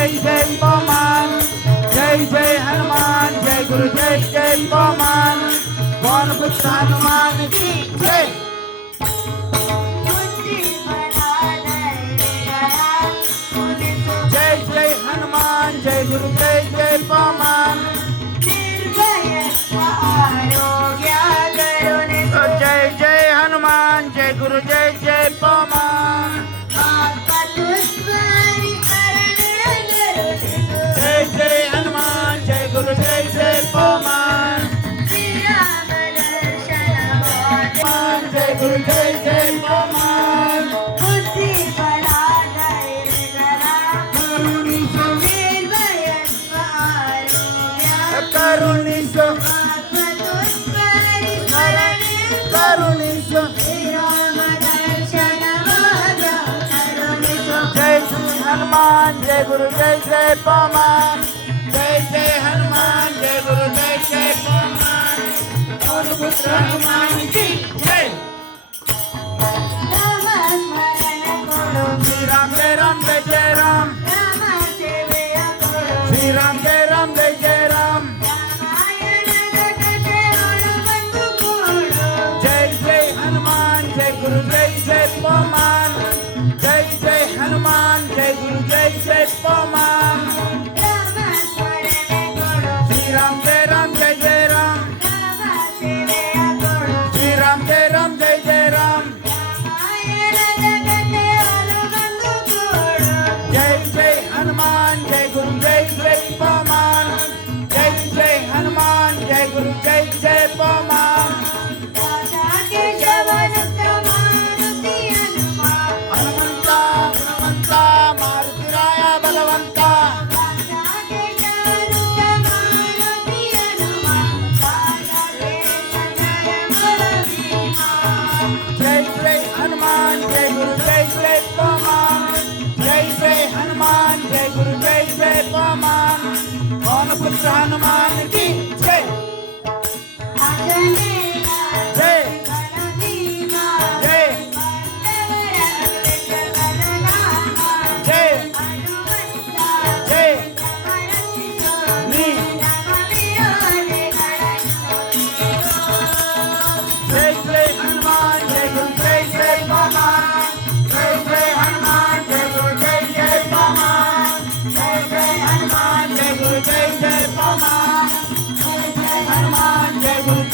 जय जय पवन जय जय हनुमान जय गुरु जय जय पवन पवन पुत्र हनुमान की जय जय जय हनुमान जय गुरु जय जय पवन जय जय हनुमान जय गुरु जय जय पवन जय जय हनुमान जय गुरु जय जय पवन जय गुरु जय जय पवन करुणीसो करुणीसो जय श्री हनुमान जय गुरु जय जय पवन जय जय हनुमान जय गुरु जय जय पवन पवन पुत्र हनुमान की जय श्री राम जय राम जय जय राम श्री राम जय राम जय जय राम जय जय हनुमान जय गुरु जय जय पवन जय जय हनुमान जय गुरु जय जय पवन श्री राम जय राम जय जय राम श्री राम जय राम जय जय राम जय जय हनुमान जय गुरु जय जय पवन जय जय हनुमान जय गुरु जय जय पवन हनुमंता गुणवंता मारुतिराया बलवंता जय जय हनुमान जय गुरु जय जय पवन जय जय हनुमान जय गुरु जय जय पवन पवन पुत्र हनुमान की जय जय जय जय जय नी जय जय हनुमान जय गुरु जय जय पवन जय जय हनुमान जय गुरु जय जय पवन जय जय हनुमान जय गुरु जय जय पवन जय जय हनुमान जय गुरु